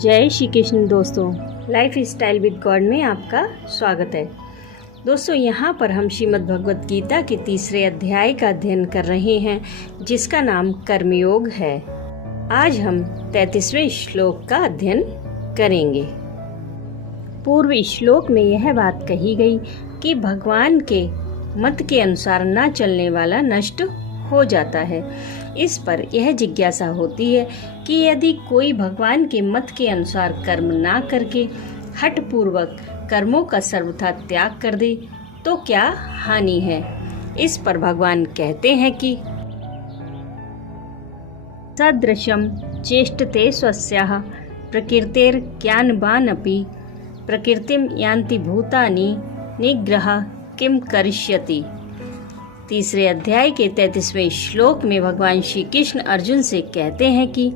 जय श्री कृष्ण दोस्तों, life style with God में आपका स्वागत है। दोस्तों, यहाँ पर हम श्रीमद् भगवत गीता के तीसरे अध्याय का अध्ययन कर रहे हैं, जिसका नाम कर्मयोग है। आज हम 33वें श्लोक का अध्ययन करेंगे। पूर्व श्लोक में यह बात कही गई कि भगवान के मत के अनुसार न चलने वाला नष्ट हो जाता है। इस पर यह जिज्ञासा होती है कि यदि कोई भगवान के मत के अनुसार कर्म ना करके हठ पूर्वक कर्मों का सर्वथा त्याग कर दे तो क्या हानि है। इस पर भगवान कहते हैं कि सदृशम चेष्टते स्वस्याः प्रकृतेर ज्ञानवानपि प्रकृतिम यान्ति भूतानि निग्रह किम करिष्यति। तीसरे अध्याय के 33वें श्लोक में भगवान श्री कृष्ण अर्जुन से कहते हैं कि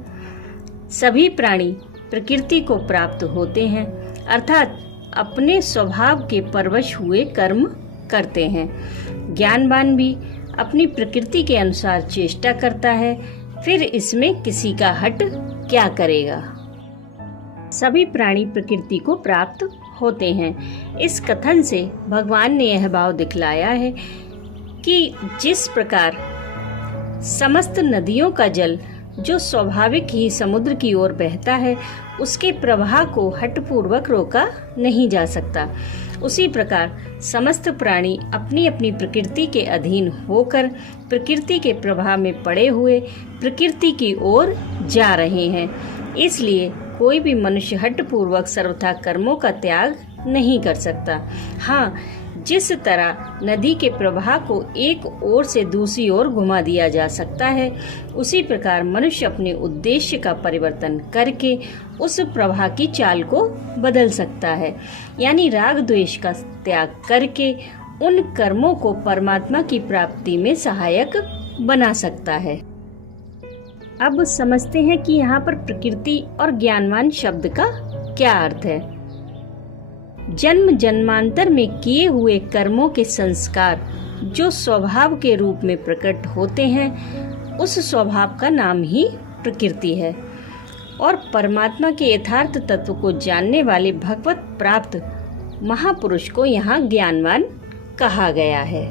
सभी प्राणी प्रकृति को प्राप्त होते हैं, अर्थात अपने स्वभाव के परवश हुए कर्म करते हैं। ज्ञानवान भी अपनी प्रकृति के अनुसार चेष्टा करता है, फिर इसमें किसी का हट क्या करेगा। सभी प्राणी प्रकृति को प्राप्त होते हैं। इस कथन से भगवान ने यह भाव दिखलाया है कि जिस प्रकार समस्त नदियों का जल जो स्वाभाविक ही समुद्र की ओर बहता है, उसके प्रवाह को हठपूर्वक रोका नहीं जा सकता, उसी प्रकार समस्त प्राणी अपनी अपनी प्रकृति के अधीन होकर प्रकृति के प्रवाह में पड़े हुए प्रकृति की ओर जा रहे हैं। इसलिए कोई भी मनुष्य हठपूर्वक सर्वथा कर्मों का त्याग नहीं कर सकता। हाँ, जिस तरह नदी के प्रवाह को एक ओर से दूसरी ओर घुमा दिया जा सकता है, उसी प्रकार मनुष्य अपने उद्देश्य का परिवर्तन करके उस प्रवाह की चाल को बदल सकता है, यानी राग द्वेष का त्याग करके उन कर्मों को परमात्मा की प्राप्ति में सहायक बना सकता है। अब समझते हैं कि यहाँ पर प्रकृति और ज्ञानवान शब्द का क्या अर्थ है। जन्म जन्मांतर में किए हुए कर्मों के संस्कार जो स्वभाव के रूप में प्रकट होते हैं, उस स्वभाव का नाम ही प्रकृति है। और परमात्मा के यथार्थ तत्व को जानने वाले भगवत प्राप्त महापुरुष को यहाँ ज्ञानवान कहा गया है।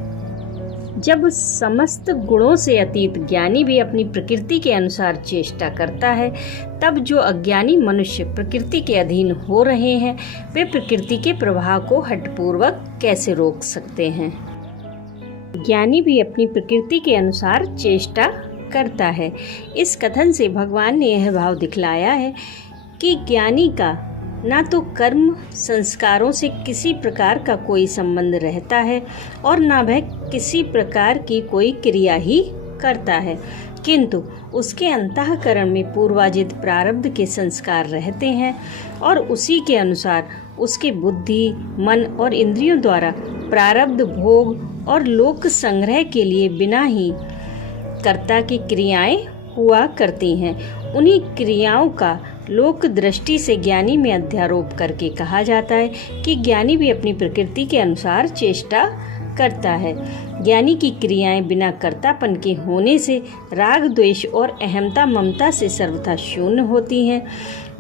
जब समस्त गुणों से अतीत ज्ञानी भी अपनी प्रकृति के अनुसार चेष्टा करता है, तब जो अज्ञानी मनुष्य प्रकृति के अधीन हो रहे हैं, वे प्रकृति के प्रवाह को हठपूर्वक कैसे रोक सकते हैं। ज्ञानी भी अपनी प्रकृति के अनुसार चेष्टा करता है। इस कथन से भगवान ने यह भाव दिखलाया है कि ज्ञानी का ना तो कर्म संस्कारों से किसी प्रकार का कोई संबंध रहता है और ना वह किसी प्रकार की कोई क्रिया ही करता है, किंतु उसके अंतःकरण में पूर्वाजित प्रारब्ध के संस्कार रहते हैं और उसी के अनुसार उसके बुद्धि, मन और इंद्रियों द्वारा प्रारब्ध भोग और लोक संग्रह के लिए बिना ही कर्ता की क्रियाएं हुआ करती हैं। उन्हीं क्रियाओं का लोक दृष्टि से ज्ञानी में अध्यारोप करके कहा जाता है कि ज्ञानी भी अपनी प्रकृति के अनुसार चेष्टा करता है। ज्ञानी की क्रियाएं बिना कर्तापन के होने से राग द्वेष और अहमता ममता से सर्वथा शून्य होती हैं।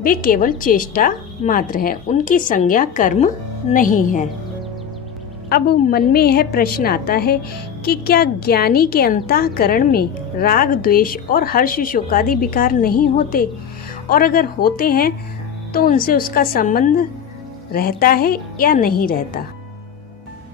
वे केवल चेष्टा मात्र हैं, उनकी संज्ञा कर्म नहीं है। अब मन में यह प्रश्न आता है कि क्या ज्ञानी के अंतःकरण में राग द्वेष और हर्ष शोकादि विकार नहीं होते, और अगर होते हैं तो उनसे उसका संबंध रहता है या नहीं रहता।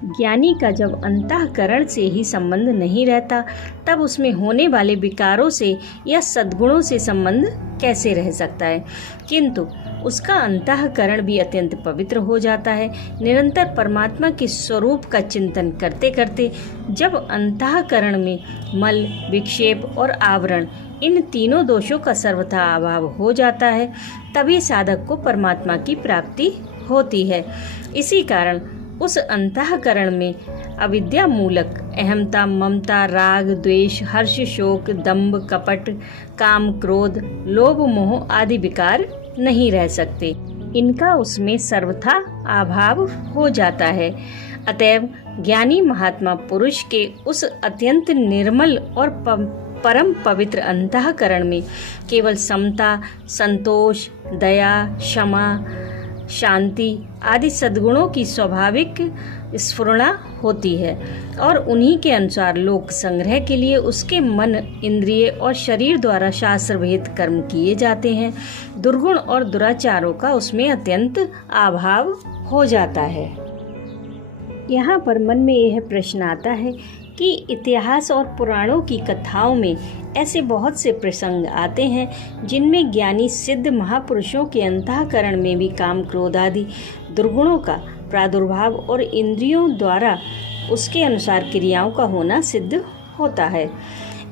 ज्ञानी का जब अंतःकरण से ही संबंध नहीं रहता, तब उसमें होने वाले विकारों से या सद्गुणों से संबंध कैसे रह सकता है। किंतु उसका अंतःकरण भी अत्यंत पवित्र हो जाता है। निरंतर परमात्मा के स्वरूप का चिंतन करते करते जब अंतःकरण में मल, विक्षेप और आवरण, इन तीनों दोषों का सर्वथा अभाव हो जाता है, तभी साधक को परमात्मा की प्राप्ति होती है। इसी कारण उस अंतःकरण में अविद्या मूलक अहमता, ममता, राग, द्वेष, हर्ष, शोक, दंभ, कपट, काम, क्रोध, लोभ, मोह आदि विकार नहीं रह सकते। इनका उसमें सर्वथा अभाव हो जाता है। अतएव ज्ञानी महात्मा पुरुष के उस अत्यंत निर्मल और परम पवित्र अंतःकरण में केवल समता, संतोष, दया, क्षमा, शांति आदि सद्गुणों की स्वाभाविक स्फुरणा होती है और उन्हीं के अनुसार लोक संग्रह के लिए उसके मन, इंद्रिय और शरीर द्वारा शास्त्र विहित कर्म किए जाते हैं। दुर्गुण और दुराचारों का उसमें अत्यंत अभाव हो जाता है। यहाँ पर मन में यह प्रश्न आता है कि इतिहास और पुराणों की कथाओं में ऐसे बहुत से प्रसंग आते हैं जिनमें ज्ञानी सिद्ध महापुरुषों के अंतःकरण में भी काम, क्रोध आदि दुर्गुणों का प्रादुर्भाव और इंद्रियों द्वारा उसके अनुसार क्रियाओं का होना सिद्ध होता है।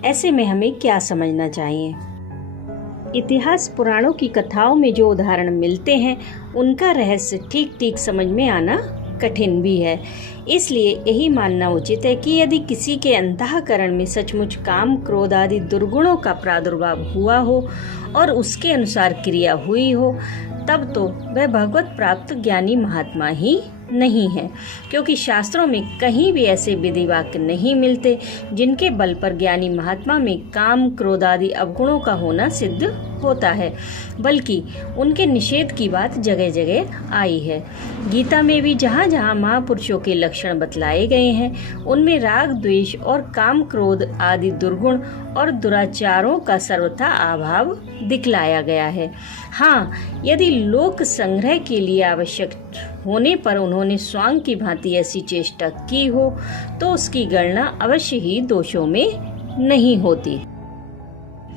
ऐसे में हमें क्या समझना चाहिए? इतिहास पुराणों की कथाओं में जो उदाहरण मिलते हैं उनका रहस्य ठीक ठीक समझ में आना कठिन भी है। इसलिए यही मानना उचित है कि यदि किसी के अंतःकरण में सचमुच काम, क्रोध आदि दुर्गुणों का प्रादुर्भाव हुआ हो और उसके अनुसार क्रिया हुई हो, तब तो वह भगवत प्राप्त ज्ञानी महात्मा ही नहीं है, क्योंकि शास्त्रों में कहीं भी ऐसे विधि वाक्य नहीं मिलते जिनके बल पर ज्ञानी महात्मा में काम, क्रोध आदि अवगुणों का होना सिद्ध होता है, बल्कि उनके निषेध की बात जगह जगह आई है। गीता में भी जहाँ जहाँ महापुरुषों के लक्षण बतलाए गए हैं उनमें राग, द्वेष और काम, क्रोध आदि दुर्गुण और दुराचारों का सर्वथा अभाव दिखलाया गया है। हाँ, यदि लोक संग्रह के लिए आवश्यक होने पर उन्होंने स्वांग की भांति ऐसी चेष्टा की हो तो उसकी गणना अवश्य ही दोषों में नहीं होती।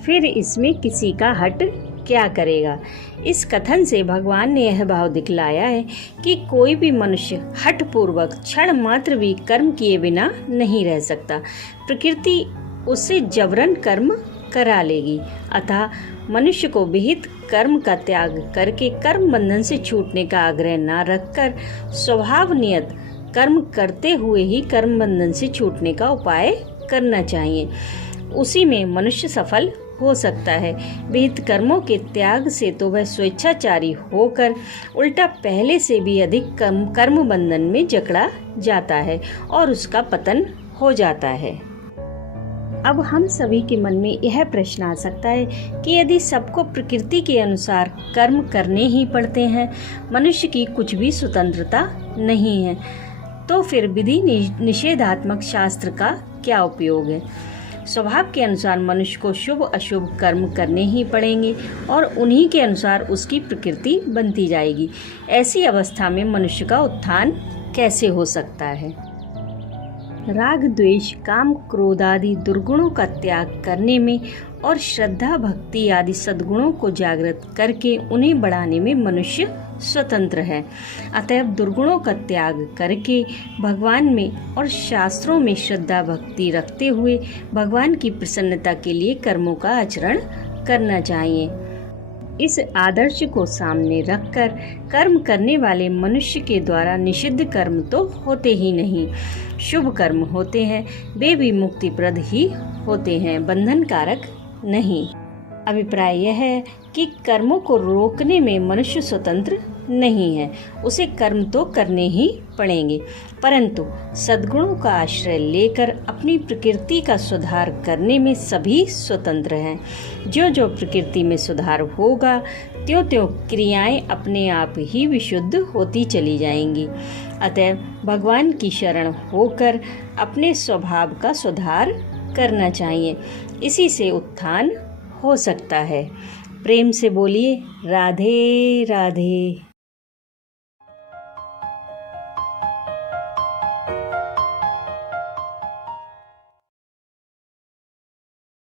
फिर इसमें किसी का हट क्या करेगा? इस कथन से भगवान ने यह भाव दिखलाया है कि कोई भी मनुष्य हठ पूर्वक क्षण मात्र भी कर्म किए बिना नहीं रह सकता। प्रकृति उससे जबरन कर्म करा लेगी। अतः मनुष्य को विहित कर्म का त्याग करके कर्म बंधन से छूटने का आग्रह न रखकर स्वभाव नियत कर्म करते हुए ही कर्म बंधन से छूटने का उपाय करना चाहिए। उसी में मनुष्य सफल हो सकता है। विहित कर्मों के त्याग से तो वह स्वेच्छाचारी होकर उल्टा पहले से भी अधिक कर्म बंधन में जकड़ा जाता है और उसका पतन हो जाता है। अब हम सभी के मन में यह प्रश्न आ सकता है कि यदि सबको प्रकृति के अनुसार कर्म करने ही पड़ते हैं, मनुष्य की कुछ भी स्वतंत्रता नहीं है, तो फिर विधि निषेधात्मक शास्त्र का क्या उपयोग है? स्वभाव के अनुसार मनुष्य को शुभ अशुभ कर्म करने ही पड़ेंगे और उन्हीं के अनुसार उसकी प्रकृति बनती जाएगी। ऐसी अवस्था में मनुष्य का उत्थान कैसे हो सकता है? राग, द्वेष, काम, क्रोध आदि दुर्गुणों का त्याग करने में और श्रद्धा, भक्ति आदि सद्गुणों को जागृत करके उन्हें बढ़ाने में मनुष्य स्वतंत्र है। अतएव दुर्गुणों का त्याग करके भगवान में और शास्त्रों में श्रद्धा भक्ति रखते हुए भगवान की प्रसन्नता के लिए कर्मों का आचरण करना चाहिए। इस आदर्श को सामने रखकर कर्म करने वाले मनुष्य के द्वारा निषिद्ध कर्म तो होते ही नहीं, शुभ कर्म होते हैं, वे भी मुक्तिप्रद ही होते हैं, बंधन कारक नहीं। अभिप्राय यह है कि कर्मों को रोकने में मनुष्य स्वतंत्र नहीं है, उसे कर्म तो करने ही पड़ेंगे, परंतु सद्गुणों का आश्रय लेकर अपनी प्रकृति का सुधार करने में सभी स्वतंत्र हैं। जो जो प्रकृति में सुधार होगा त्यों-त्यों क्रियाएं अपने आप ही विशुद्ध होती चली जाएंगी। अतः भगवान की शरण होकर अपने स्वभाव का सुधार करना चाहिए, इसी से उत्थान हो सकता है। प्रेम से बोलिए राधे राधे।